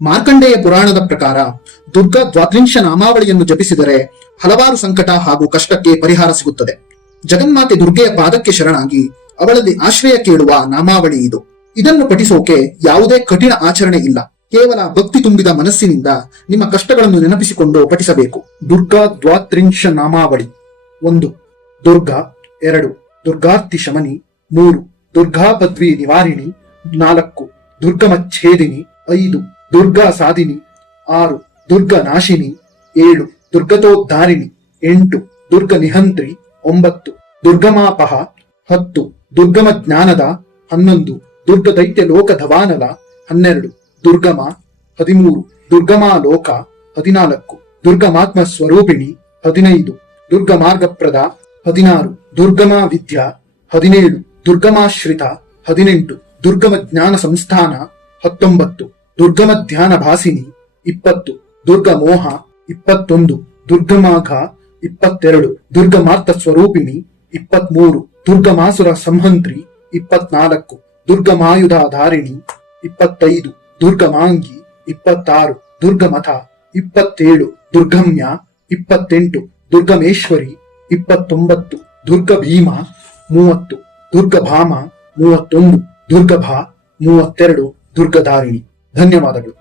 ಮಾರ್ಕಂಡೇಯ ಪುರಾಣದ ಪ್ರಕಾರ ದುರ್ಗಾ ದ್ವಾತ್ರಿಂಶ ನಾಮಾವಳಿಯನ್ನು ಜಪಿಸಿದರೆ ಹಲವಾರು ಸಂಕಟ ಹಾಗೂ ಕಷ್ಟಕ್ಕೆ ಪರಿಹಾರ ಸಿಗುತ್ತದೆ. ಜಗನ್ಮಾತೆ ದುರ್ಗೆಯ ಪಾದಕ್ಕೆ ಶರಣಾಗಿ ಅವಳಲ್ಲಿ ಆಶ್ರಯ ಕೇಳುವ ನಾಮಾವಳಿ ಇದು. ಇದನ್ನು ಪಠಿಸೋಕೆ ಯಾವುದೇ ಕಠಿಣ ಆಚರಣೆ ಇಲ್ಲ. ಕೇವಲ ಭಕ್ತಿ ತುಂಬಿದ ಮನಸ್ಸಿನಿಂದ ನಿಮ್ಮ ಕಷ್ಟಗಳನ್ನು ನೆನಪಿಸಿಕೊಂಡು ಪಠಿಸಬೇಕು. ದುರ್ಗಾ ದ್ವಾತ್ರಿಂಶ ನಾಮಾವಳಿ. 1. ದುರ್ಗಾ. 2. ದುರ್ಗಾರ್ತಿ ಶಮನಿ. 3. ದುರ್ಗಾ ಪದ್ವಿ ನಿವಾರಿಣಿ. 4. ದುರ್ಗಮಚ್ಛೇದಿನಿ. 5. ದುರ್ಗಾ ಸಾಧಿನಿ. 6. ದುರ್ಗ ನಾಶಿನಿ. 7. ದುರ್ಗತೋದ್ಧಾರಿಣಿ. 8. ದುರ್ಗ ನಿಹಂತ್ರಿ. 9. ದುರ್ಗಮಾಪಹ. 10. ದುರ್ಗಮ ಜ್ಞಾನದ. 11. ದುರ್ಗ ದೈತ್ಯ ಲೋಕ ಧವಾನಲ. 12. ದುರ್ಗಮ. 13. ದುರ್ಗಮಾ ಲೋಕ. 14. ದುರ್ಗಮಾತ್ಮ ಸ್ವರೂಪಿಣಿ. 15. ದುರ್ಗ ಮಾರ್ಗಪ್ರದ. 16. ದುರ್ಗಮಾ ವಿದ್ಯಾ. 17. ದುರ್ಗಮಾಶ್ರಿತ. 18. ದುರ್ಗಮ ಜ್ಞಾನ ಸಂಸ್ಥಾನ. 19. ದುರ್ಗಮ ಧ್ಯಾನ ಭಾಸಿನಿ. 20. ದುರ್ಗ ಮೋಹ. 21. ದುರ್ಗಮಾಘ. 22. ದುರ್ಗಮಾರ್ಥ ಸ್ವರೂಪಿಣಿ. 23. ದುರ್ಗಮಾಸುರ ಸಂಹಂತ್ರಿ. 24. ದುರ್ಗಮಾಯುಧ ಧಾರಿಣಿ. 25. ದುರ್ಗಮಾಂಗಿ. 26. ದುರ್ಗಮಥ. 27. ದುರ್ಗಮ್ಯ. 28. ದುರ್ಗಮೇಶ್ವರಿ. 29. ದುರ್ಗ ಭೀಮ. 30. ದುರ್ಗಭಾಮ. 31. ದುರ್ಗಭಾ. 32. ದುರ್ಗಧಾರಿಣಿ. ಧನ್ಯವಾದಗಳು.